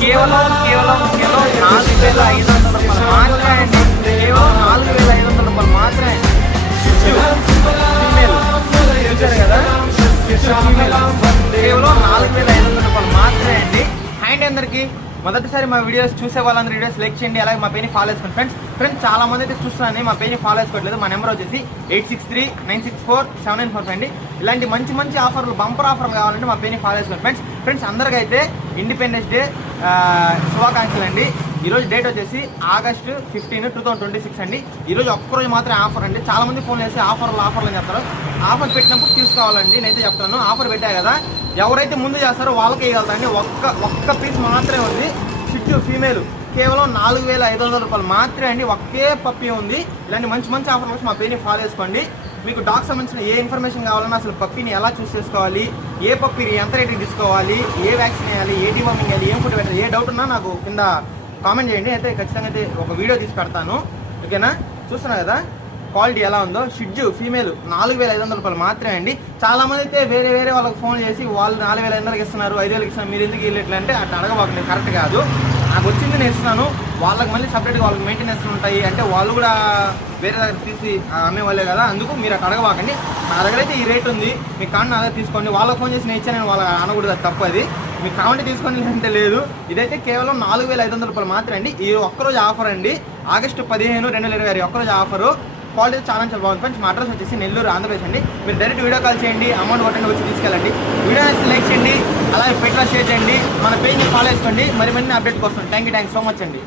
కేవలం 4,500 రూపాయలు మాత్రమే అండి. కేవలం 4,500 రూపాయలు మాత్రమే. ఫీమేల్ చూసారు కదా, ఫీమేల్ కేవలం 4,500 రూపాయలు మాత్రమే అండి. హ్యాండ్ అందరికి మొదటిసారి మా వీడియోస్ చూసే వాళ్ళందరూ వీడియోస్ లైక్ చేయండి, అలాగే మా పేజ్ని ఫాలో చేసుకోండి ఫ్రెండ్స్. చాలా మంది అయితే చూస్తున్నాను మా పేజ్ని ఫాలో చేసుకోవట్లేదు. మా నెంబర్ వచ్చేసి 8639647945 అండి. ఇలాంటి మంచి మంచి ఆఫర్లు, బంపర్ ఆఫర్లు కావాలంటే మా పేజ్ని ఫాలో చేసుకోండి ఫ్రెండ్స్. అందరికైతే ఇండిపెండెన్స్ డే శుభాకాంక్షలు అండి. ఈరోజు డేట్ వచ్చేసి August 15, 2026 అండి. ఈరోజు ఒక్కరోజు మాత్రమే ఆఫర్ అండి. చాలా మంది ఫోన్ చేసి ఆఫర్లు అని చెప్తారు. ఆఫర్ పెట్టినప్పుడు తీసుకోవాలండి. నేనైతే చెప్తాను, ఆఫర్ పెట్టాయి కదా, ఎవరైతే ముందు చేస్తారో వాళ్ళకే ఇవ్వాలండి. ఒక్క పీస్ మాత్రమే ఉంది. షిట్యూ ఫీమేల్ కేవలం 4,500 రూపాయలు మాత్రమే అండి. ఒకే పప్పి ఉంది. ఇలాంటి మంచి మంచి ఆఫర్ కోసం మా పేజ్ని ఫాలో చేసుకోండి. మీకు డాగ్ సంబంధించిన ఏ ఇన్ఫర్మేషన్ కావాలన్నా, అసలు పప్పిని ఎలా చూస్ చేసుకోవాలి, ఏ పప్పిని ఎంత రేటుకి తీసుకోవాలి, ఏ వ్యాక్సిన్ వేయాలి, ఏ డివార్మింగ్ వేయాలి, ఏం ఫుడ్ పెట్టాలి, ఏ డౌట్ ఉన్నా నాకు కింద కామెంట్ చేయండి. అయితే ఖచ్చితంగా అయితే ఒక వీడియో తీసి పెడతాను, ఓకేనా. చూస్తున్నా కదా క్వాలిటీ ఎలా ఉందో. షిట్యూ ఫీమేల్ 4,500 రూపాయలు మాత్రమే అండి. చాలా మంది అయితే వేరే వాళ్ళకి ఫోన్ చేసి వాళ్ళు 4,500కి ఇస్తున్నారు, 5,000కి ఇస్తున్నారు, మీరు ఎందుకు వెళ్ళట్లే అంటే అట్లా అడగబాకండి, కరెక్ట్ కాదు. నాకు వచ్చింది నేను ఇస్తున్నాను, వాళ్ళకి మళ్ళీ సపరేట్గా వాళ్ళకి మెయింటెనెన్స్ ఉంటాయి. అంటే వాళ్ళు కూడా వేరే దగ్గర తీసి అమ్మేవాళ్ళే కదా, అందుకు మీరు అక్కడ అడగబాకండి. నా దగ్గర అయితే ఈ రేట్ ఉంది, మీకు కావాలి నా దగ్గర తీసుకోండి. వాళ్ళకి ఫోన్ చేసి నేను ఇచ్చాను, నేను వాళ్ళకి అనకూడదు, అది తప్పది. మీకు కావాలంటే తీసుకోండి, అంటే లేదు. ఇదైతే కేవలం 4,500 రూపాయలు మాత్రమే అండి. ఈ ఒక్కరోజు ఆఫర్ అండి. August 15, 2026 ఒక్కరోజు ఆఫరు. క్వాలిటీ చాలా బాగుంది ఫ్రెండ్స్. మా అడ్రస్ వచ్చేసి నెల్లూరు, ఆంధ్రప్రదేశ్ అండి. మీరు డైరెక్ట్ వీడియో కాల్ చేయండి, అమౌంట్ కొట్టండి, వచ్చి తీసుకెళ్ళండి. వీడియో లైక్ చేయండి, అలాగే పెట్టిన షేర్ చేయండి, మన పేజ్ని ఫాలో చేసుకోండి. మరి అప్డేట్ కోసం థ్యాంక్ యూ సో మచ్ అండి.